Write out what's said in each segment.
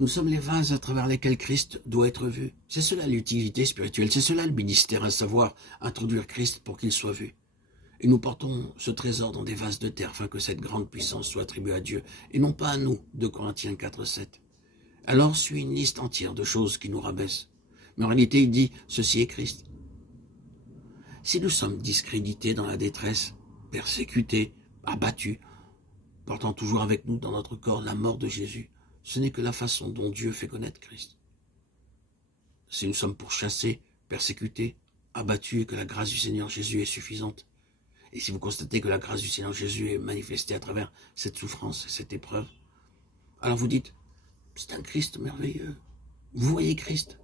Nous sommes les vases à travers lesquels Christ doit être vu. C'est cela l'utilité spirituelle, c'est cela le ministère, à savoir introduire Christ pour qu'il soit vu. Et nous portons ce trésor dans des vases de terre afin que cette grande puissance soit attribuée à Dieu et non pas à nous, 2 Corinthiens 4:7. Alors suit une liste entière de choses qui nous rabaissent. Mais en réalité, il dit, ceci est Christ. Si nous sommes discrédités dans la détresse, persécutés, abattus, portant toujours avec nous dans notre corps la mort de Jésus, ce n'est que la façon dont Dieu fait connaître Christ. Si nous sommes pourchassés, persécutés, abattus et que la grâce du Seigneur Jésus est suffisante, et si vous constatez que la grâce du Seigneur Jésus est manifestée à travers cette souffrance et cette épreuve, alors vous dites, c'est un Christ merveilleux. Vous voyez Christ.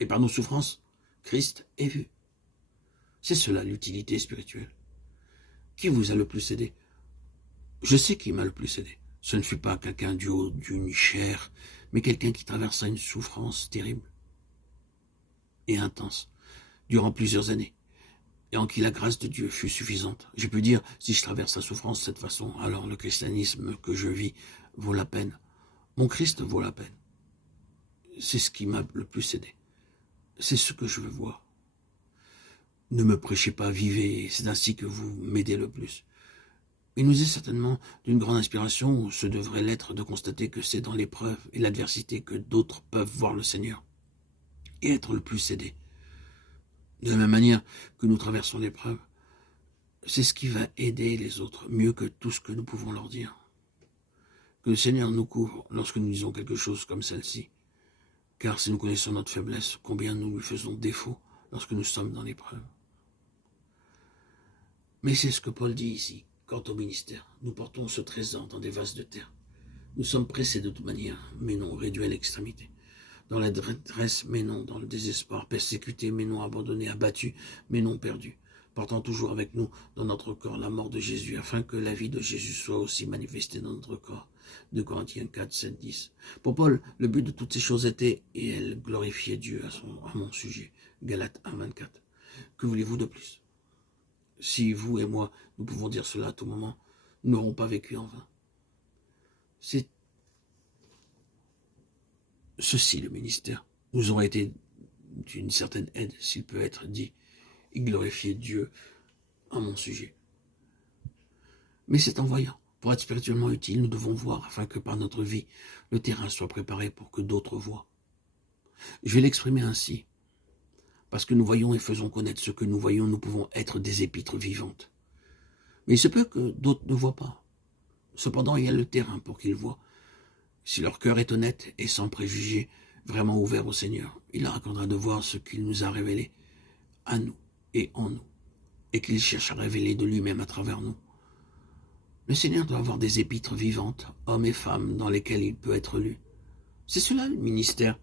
Et par nos souffrances, Christ est vu. C'est cela l'utilité spirituelle. Qui vous a le plus aidé? Je sais qui m'a le plus aidé. Ce ne fut pas quelqu'un du haut d'une chair, mais quelqu'un qui traversa une souffrance terrible et intense, durant plusieurs années, et en qui la grâce de Dieu fut suffisante. Je peux dire, si je traverse la souffrance de cette façon, alors le christianisme que je vis vaut la peine. Mon Christ vaut la peine. C'est ce qui m'a le plus aidé. C'est ce que je veux voir. Ne me prêchez pas, vivez, c'est ainsi que vous m'aidez le plus. Il nous est certainement d'une grande inspiration, ce devrait l'être, de constater que c'est dans l'épreuve et l'adversité que d'autres peuvent voir le Seigneur et être le plus aidés. De la même manière que nous traversons l'épreuve, c'est ce qui va aider les autres mieux que tout ce que nous pouvons leur dire. Que le Seigneur nous couvre lorsque nous disons quelque chose comme celle-ci, car si nous connaissons notre faiblesse, combien nous lui faisons défaut lorsque nous sommes dans l'épreuve. Mais c'est ce que Paul dit ici. Quant au ministère, nous portons ce trésor dans des vases de terre. Nous sommes pressés de toute manière, mais non réduits à l'extrémité. Dans la détresse, mais non dans le désespoir. Persécutés, mais non abandonnés. Abattus, mais non perdus. Portant toujours avec nous dans notre corps la mort de Jésus, afin que la vie de Jésus soit aussi manifestée dans notre corps. 2 Corinthiens 4, 7, 10. Pour Paul, le but de toutes ces choses était, et elle glorifiait Dieu à mon sujet. Galates 1, 24. Que voulez-vous de plus? Si vous et moi, nous pouvons dire cela à tout moment, nous n'aurons pas vécu en vain. C'est ceci le ministère. Nous aurons été d'une certaine aide, s'il peut être dit, et glorifier Dieu à mon sujet. Mais c'est en voyant. Pour être spirituellement utile, nous devons voir afin que par notre vie, le terrain soit préparé pour que d'autres voient. Je vais l'exprimer ainsi. Parce que nous voyons et faisons connaître ce que nous voyons, nous pouvons être des épîtres vivantes. Mais il se peut que d'autres ne voient pas. Cependant, il y a le terrain pour qu'ils voient. Si leur cœur est honnête et sans préjugés, vraiment ouvert au Seigneur, il leur accordera de voir ce qu'il nous a révélé à nous et en nous, et qu'il cherche à révéler de lui-même à travers nous. Le Seigneur doit avoir des épîtres vivantes, hommes et femmes, dans lesquels il peut être lu. C'est cela le ministère.